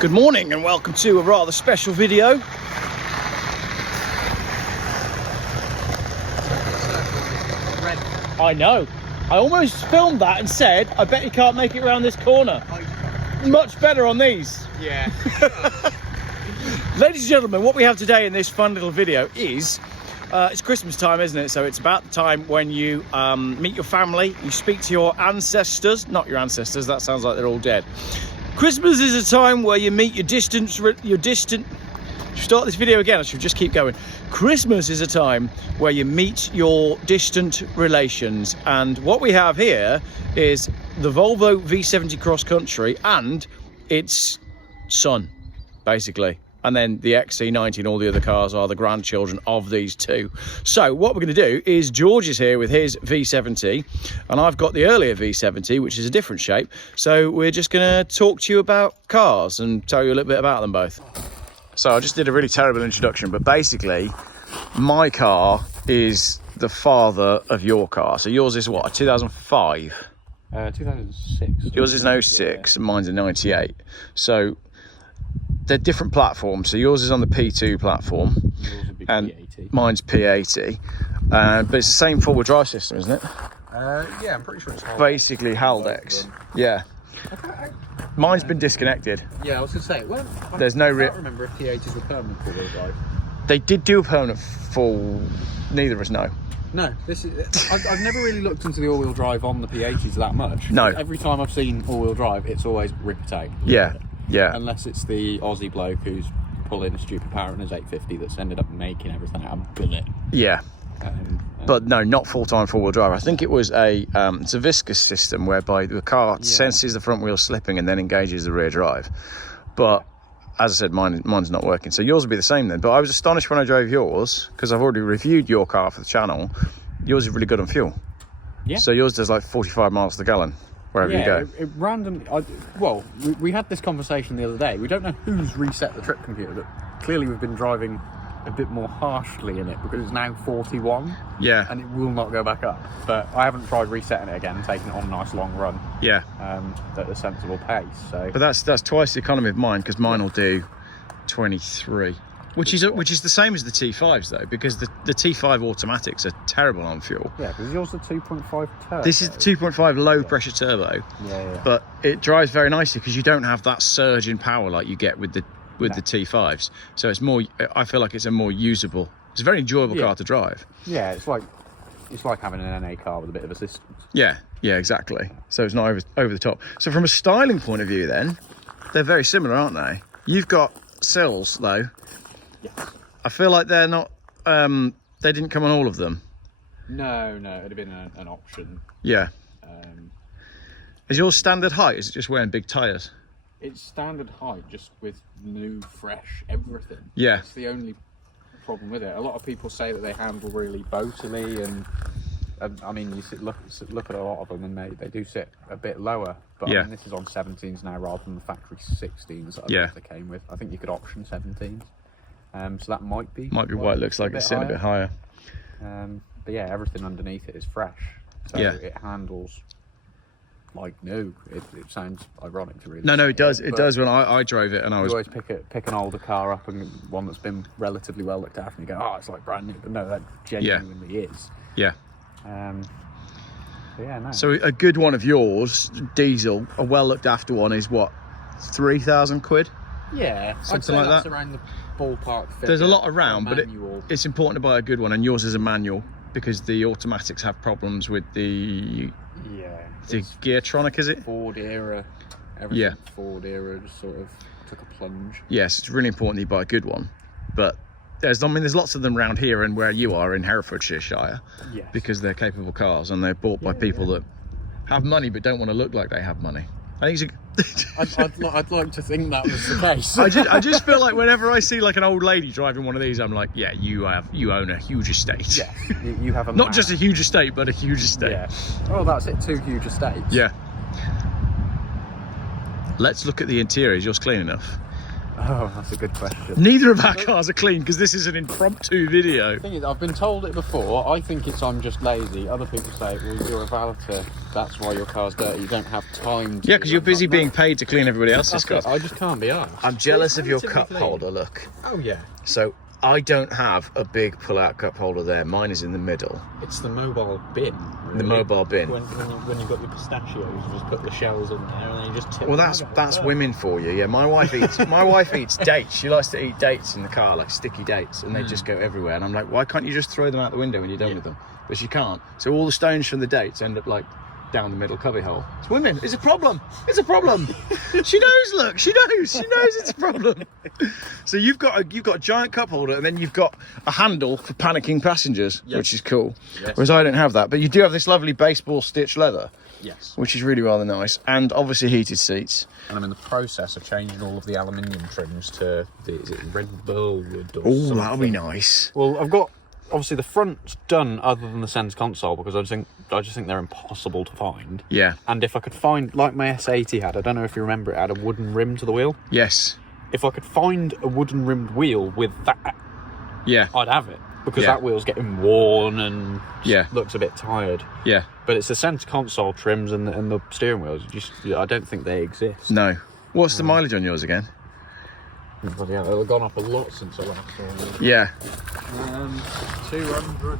Good morning and welcome to a rather special video. I know. I almost filmed that and said, I bet you can't make it around this corner. Much better on these. Yeah. Ladies and gentlemen, what we have today in this fun little video is, it's Christmas time, isn't it? So it's about the time when you meet your family, you speak to your ancestors, not your ancestors, that sounds like they're all dead. Christmas is a time where you meet your distant. Start this video again, I should just keep going. Christmas is a time where you meet your distant relations, and what we have here is the Volvo V70 Cross Country and its son, basically. And then the XC90 and all the other cars are the grandchildren of these two. So what we're going to do is George is here with his V70 and I've got the earlier V70, which is a different shape. So we're just going to talk to you about cars and tell you a little bit about them both. So I just did a really terrible introduction, but basically my car is the father of your car. So yours is what, a 2005? 2006. Yours is an 06 and mine's a 98. So they're different platforms. So yours is on the P2 platform and P80. Mine's P80, but it's the same four-wheel drive system, isn't it? Yeah, I'm pretty sure it's Basically Haldex. Yeah. Mine's been disconnected. Yeah, I was going to say, well, There's no I can't remember if P80s were permanent four-wheel drive. They did do a permanent full, neither of us know. No, this is. I've never really looked into the all-wheel drive on the P80s that much. No. Every time I've seen all-wheel drive, it's always rip it out. Yeah, yeah. Unless it's the Aussie bloke who's pulling a stupid power in his 850 that's ended up making everything out of billet. Yeah. But no, not full-time four-wheel drive. I think it was it's a viscous system whereby the car senses the front wheel slipping and then engages the rear drive. But as I said, mine's not working. So yours will be the same then. But I was astonished when I drove yours, because I've already reviewed your car for the channel. Yours is really good on fuel. Yeah. So yours does like 45 miles to the gallon wherever you go. We had this conversation the other day. We don't know who's reset the trip computer, but clearly we've been driving a bit more harshly in it because it's now 41. Yeah. And it will not go back up. But I haven't tried resetting it again and taking it on a nice long run. Yeah. At a sensible pace. So. But that's twice the economy of mine, because mine will do 23. Which is the same as the T5s though, because the T5 automatics are terrible on fuel. Yeah, because yours is the 2.5 turbo. This is the 2.5 low pressure turbo. Yeah. But it drives very nicely because you don't have that surge in power like you get with the T5s. So it's more. I feel like it's a more usable. It's a very enjoyable car to drive. Yeah, it's like having an NA car with a bit of assistance. Yeah, exactly. So it's not over the top. So from a styling point of view, then they're very similar, aren't they? You've got sills though. Yes. I feel like they're not. They didn't come on all of them. No, it'd have been an option. Yeah. Is yours standard height? Is it just wearing big tyres? It's standard height, just with new, fresh everything. Yeah. That's the only problem with it. A lot of people say that they handle really boatily, and I mean, you look at a lot of them, and they do sit a bit lower. But I mean, this is on 17s now rather than the factory 16s that they came with. I think you could option 17s. So that might be why it looks like it's sitting a bit higher. But yeah, everything underneath it is fresh. So it handles like new. It sounds ironic to really. No, it does. It does. When I drove it, and I was always pick an older car up and one that's been relatively well looked after, and you go, oh, it's like brand new. But no, that genuinely is. Yeah. No. So a good one of yours, diesel, a well looked after one is what, 3,000 quid? Yeah, something like that's that. Around the ballpark. There's a lot around, but it's important to buy a good one, and yours is a manual because the automatics have problems with the Geartronic, is it? Ford era. Everything Ford era just sort of took a plunge. Yes, it's really important that you buy a good one, but there's lots of them around here and where you are in Herefordshire, because they're capable cars and they're bought by people that have money but don't want to look like they have money. I think I'd like to think that was the case. I just feel like whenever I see like an old lady driving one of these, I'm like, yeah, you own a huge estate. Yeah, you have not just a huge estate, but a huge estate. Yeah. Oh, that's it. 2 huge estates. Yeah. Let's look at the interior. Is yours clean enough? Oh, that's a good question. Neither of our cars are clean because this is an impromptu video. The thing is, I've been told it before. I think it's I'm just lazy. Other people say, well, you're a valeter. That's why your car's dirty. You don't have time to... Yeah, because you're busy being paid to clean everybody else's cars. I just can't be arsed. I'm jealous of your cup holder, look. Oh, yeah. So I don't have a big pull-out cup holder there. Mine is in the middle. It's the mobile bin. Really. The mobile bin. When you've got your pistachios, you just put the shells in there and then you just tip Well, that's women for you. Yeah, my wife eats dates. She likes to eat dates in the car, like sticky dates, and they just go everywhere. And I'm like, why can't you just throw them out the window when you're done with them? But she can't. So all the stones from the dates end up like down the middle cubby hole. It's women. It's a problem. It's a problem. She knows. Look, she knows. She knows it's a problem. So you've got a giant cup holder, and then you've got a handle for panicking passengers, which is cool. Yes. Whereas I don't have that. But you do have this lovely baseball stitch leather. Yes. Which is really rather nice, and obviously heated seats. And I'm in the process of changing all of the aluminium trims to is it Red Bull wood or something. That'll be nice. Well, I've got obviously the front's done other than the centre console because I just think they're impossible to find. Yeah. And if I could find, like my S80 had, I don't know if you remember, it had a wooden rim to the wheel. Yes. If I could find a wooden rimmed wheel with that, I'd have it. Because that wheel's getting worn and looks a bit tired. Yeah. But it's the centre console trims and the steering wheels. I don't think they exist. No. What's the mileage on yours again? Bloody hell, they've gone up a lot since I last saw them. Yeah. 200.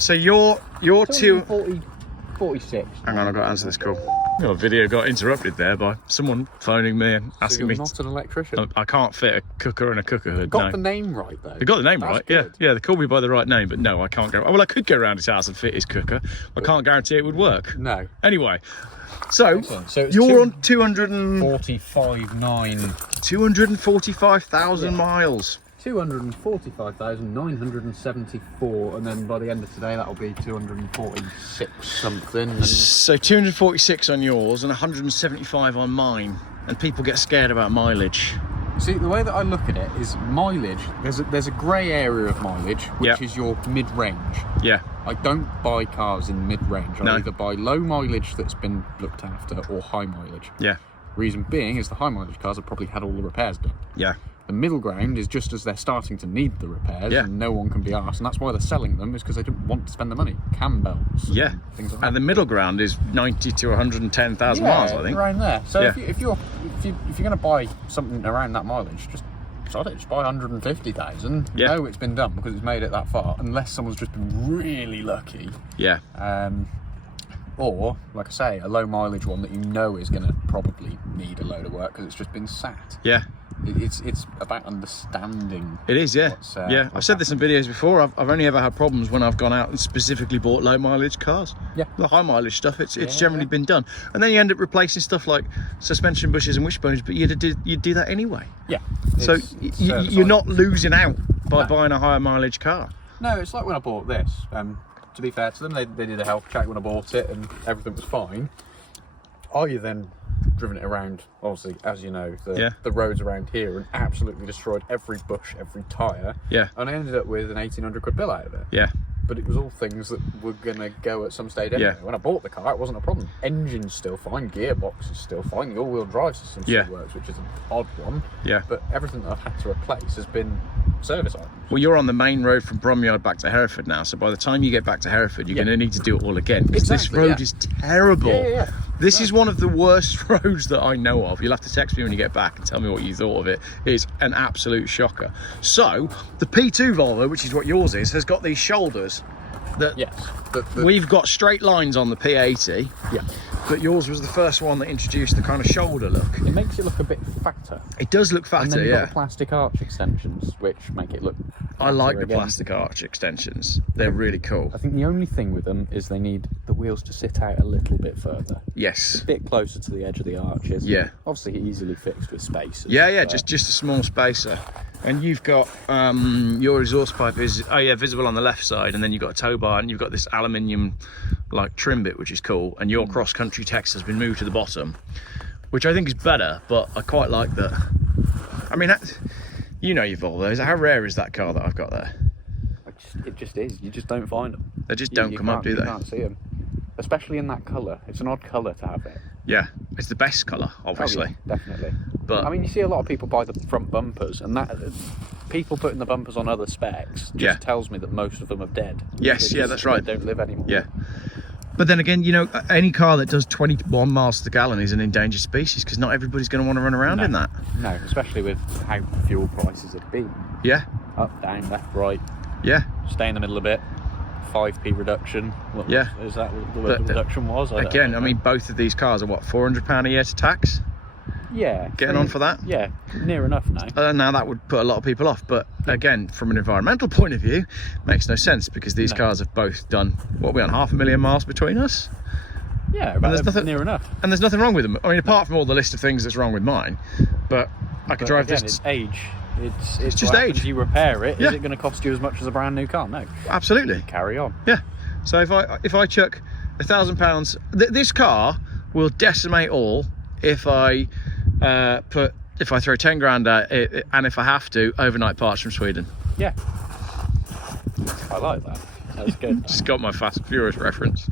So you're 46. Hang on, I've got to answer this call. Your video got interrupted there by someone phoning me and asking me. Not an electrician. I can't fit a cooker and a cooker hood. Got the name right though. They got the name right. Good. Yeah. They called me by the right name, but no, I can't go. Well, I could go around his house and fit his cooker. I can't guarantee it would work. No. Anyway, so you're on 245,000 miles. 245,974, and then by the end of today that'll be 246 something. So 246 on yours and 175 on mine, and people get scared about mileage. See, the way that I look at it is mileage. There's a grey area of mileage, which is your mid-range. Yeah. I don't buy cars in mid-range. I either buy low mileage that's been looked after or high mileage. Yeah. Reason being is the high mileage cars have probably had all the repairs done. Yeah. The middle ground is just as they're starting to need the repairs and no one can be arsed, and that's why they're selling them, is because they don't want to spend the money. Cam belts and things like that. And the middle ground is 90 to 110,000 miles, I think. Around there. So if you're going to buy something around that mileage, just buy 150,000. You know it's been done because it's made it that far, unless someone's just been really lucky. Yeah. Or, like I say, a low mileage one that you know is going to probably need a load of work because it's just been sat. Yeah. It's about understanding. It is, yeah. I've said this in videos before. I've only ever had problems when I've gone out and specifically bought low mileage cars. Yeah. The high mileage stuff, it's generally been done, and then you end up replacing stuff like suspension bushes and wishbones, but you'd do that anyway. Yeah. So you're not losing out by buying a higher mileage car. No, it's like when I bought this. To be fair to them, they did a health check when I bought it, and everything was fine. You then driven it around, obviously, as you know, the roads around here, and absolutely destroyed every bush, every tyre. Yeah. And I ended up with an 1,800 quid bill out of it. Yeah. But it was all things that were going to go at some stage anyway. When I bought the car, it wasn't a problem. Engine's still fine, gearbox is still fine, the all-wheel drive system still works, which is an odd one. Yeah. But everything that I've had to replace has been service items. Well, you're on the main road from Bromyard back to Hereford now, so by the time you get back to Hereford, you're going to need to do it all again, because this road is terrible. This is one of the worst roads that I know of. You'll have to text me when you get back and tell me what you thought of it. It's an absolute shocker. So the P2 Volvo, which is what yours is, has got these shoulders that we've got straight lines on the P80. Yeah. But yours was the first one that introduced the kind of shoulder look. It makes it look a bit fatter. It does look fatter, and then you've got the plastic arch extensions, which make it look I like the plastic arch extensions. They're really cool. I think the only thing with them is they need the wheels to sit out a little bit further. Yes. A bit closer to the edge of the arches. Yeah. Obviously easily fixed with spacers. Yeah, just a small spacer. And you've got your exhaust pipe is visible on the left side, and then you've got a tow bar, and you've got this aluminium like trim bit, which is cool, and your cross country text has been moved to the bottom, which I think is better, but I quite like that. I mean, you know your Volvos. How rare is that car that I've got there? It just is. You just don't find them. They just don't come up, do they? You can't see them. especially in that colour. It's an odd colour to have it. Yeah, it's the best colour, obviously. Oh, yeah, definitely. But I mean, you see a lot of people buy the front bumpers, and that people putting the bumpers on other specs just tells me that most of them are dead. Yes, yeah, that's right. They don't live anymore. Yeah. But then again, you know, any car that does 21 miles to the gallon is an endangered species, because not everybody's going to want to run around in that. No, especially with how fuel prices have been. Yeah. Up, down, left, right. Yeah. Stay in the middle a bit. 5p reduction. Is that what the reduction was? I mean, both of these cars are what, £400 a year to tax? Yeah. Getting on for that? Yeah, near enough now. Now that would put a lot of people off, but again, from an environmental point of view, makes no sense, because these cars have both done, what are we on, 500,000 miles between us? Yeah, about near enough. And there's nothing wrong with them. I mean, apart from all the list of things that's wrong with mine, but I could drive again, this. It's age. It's just age. You repair it. Is it going to cost you as much as a brand new car? No. Absolutely. Carry on. Yeah. So if I chuck £1,000, this car will decimate all if I throw 10 grand at it, and if I have to, overnight parts from Sweden. Yeah. I like that. That's good. Just got my Fast and Furious reference.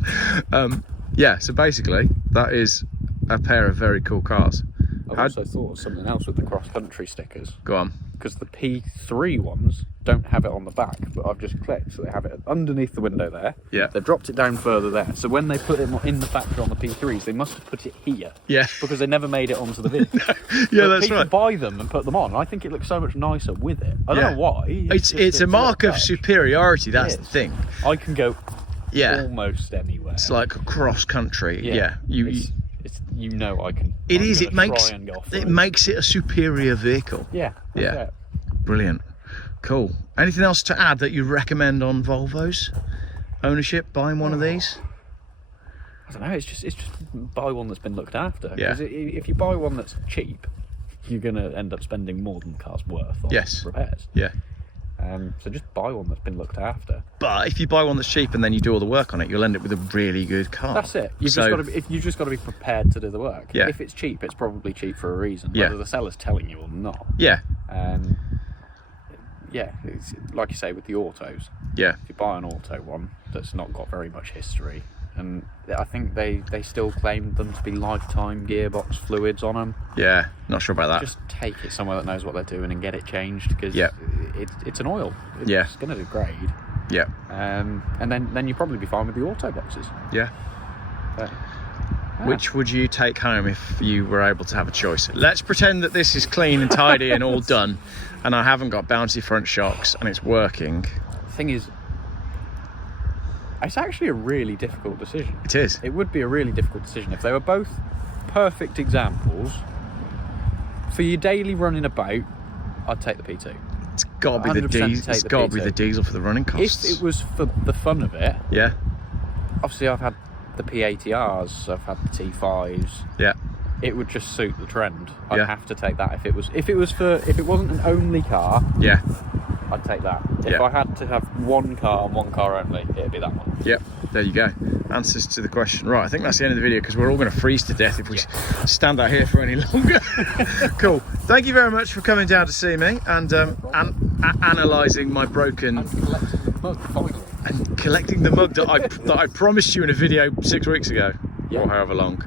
Yeah. So basically, that is a pair of very cool cars. I've also thought of something else with the cross-country stickers. Go on. Because the P3 ones don't have it on the back, but I've just clicked, so they have it underneath the window there. Yeah. They've dropped it down further there. So when they put it in the factory on the P3s, they must have put it here. Yeah. Because they never made it onto the vehicle. Yeah, but that's people right. buy them and put them on. I think it looks so much nicer with it. I don't know why. It's a mark of superiority. That's the thing. I can go almost anywhere. It's like cross country. Yeah. You know I can. It makes it a superior vehicle. Yeah. Yeah. Brilliant. Cool. Anything else to add that you recommend on Volvos? Ownership, buying one of these? I don't know. It's just buy one that's been looked after. Yeah. Because if you buy one that's cheap, you're going to end up spending more than the car's worth on repairs. Yeah. So just buy one that's been looked after. But if you buy one that's cheap and then you do all the work on it, you'll end up with a really good car. That's it. You've just got to be prepared to do the work. Yeah. If it's cheap, it's probably cheap for a reason, Yeah. whether the seller's telling you or not. Yeah. It's like you say with the autos. Yeah. If you buy an auto one that's not got very much history, and I think they still claim them to be lifetime gearbox fluids on them. Yeah, not sure about that. Just take it somewhere that knows what they're doing and get it changed, because it's an oil. It's going to degrade. Yeah. And then you'll probably be fine with the auto boxes. Yeah. Which would you take home if you were able to have a choice? Let's pretend that this is clean and tidy and all done, and I haven't got bouncy front shocks and it's working. The thing is, it's actually a really difficult decision. It is. It would be a really difficult decision if they were both perfect examples. For your daily running about, I'd take the P2. It's got to be the diesel. It's got to be the diesel for the running costs. If it was for the fun of it, obviously I've had the P80Rs, I've had the T5s. Yeah. It would just suit the trend. I'd have to take that if it wasn't an only car. Yeah. I'd take that. If I had to have one car and one car only, it'd be that one. Yep, there you go. Answers to the question. Right, I think that's the end of the video, because we're all going to freeze to death if we stand out here for any longer. Cool. Thank you very much for coming down to see me and analysing my broken... And collecting the mug that I promised you in a video 6 weeks ago, or however long.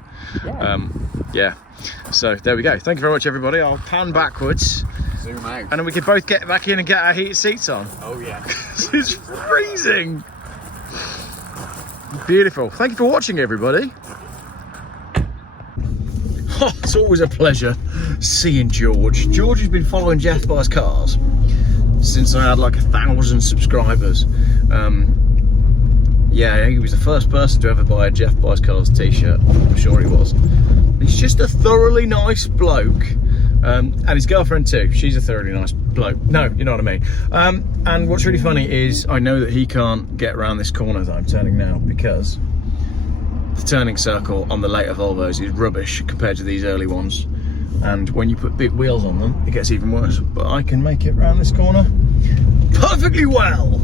So there we go. Thank you very much, everybody. I'll pan backwards. Zoom out. And then we can both get back in and get our heated seats on. Oh yeah. It's freezing. Beautiful. Thank you for watching, everybody. Oh, it's always a pleasure seeing George. George has been following Geoff Buys Cars since I had like 1,000 subscribers. Yeah, he was the first person to ever buy a Geoff Buys Cars t-shirt. I'm sure he was. He's just a thoroughly nice bloke. And his girlfriend too. She's a thoroughly nice bloke. No, you know what I mean. And what's really funny is I know that he can't get around this corner that I'm turning now, because the turning circle on the later Volvos is rubbish compared to these early ones. And when you put big wheels on them, it gets even worse. But I can make it around this corner perfectly well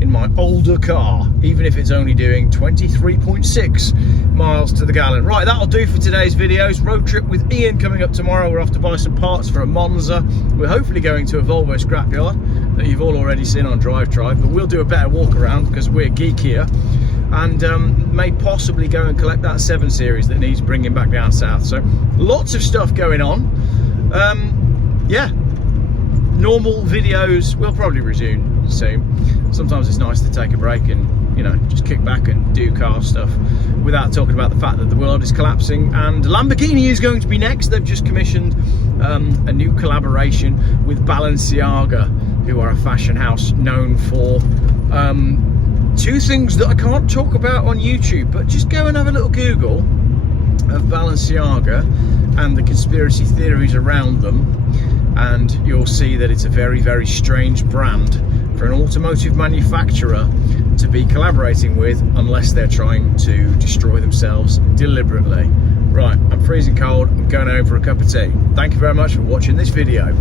in my older car, even if it's only doing 23.6 miles to the gallon. Right, that'll do for today's videos. Road trip with Ian coming up tomorrow. We're off to buy some parts for a Monza. We're hopefully going to a Volvo scrapyard that you've all already seen on Drive Tribe, but we'll do a better walk around because we're geek here. and may possibly go and collect that 7 Series that needs bringing back down south. So lots of stuff going on. Yeah, normal videos will probably resume soon. Sometimes it's nice to take a break and, you know, just kick back and do car stuff without talking about the fact that the world is collapsing. And Lamborghini is going to be next. They've just commissioned a new collaboration with Balenciaga, who are a fashion house known for 2 things that I can't talk about on YouTube, but just go and have a little Google of Balenciaga and the conspiracy theories around them, and you'll see that it's a very, very strange brand for an automotive manufacturer to be collaborating with, unless they're trying to destroy themselves deliberately. Right, I'm freezing cold, I'm going over a cup of tea. Thank you very much for watching this video.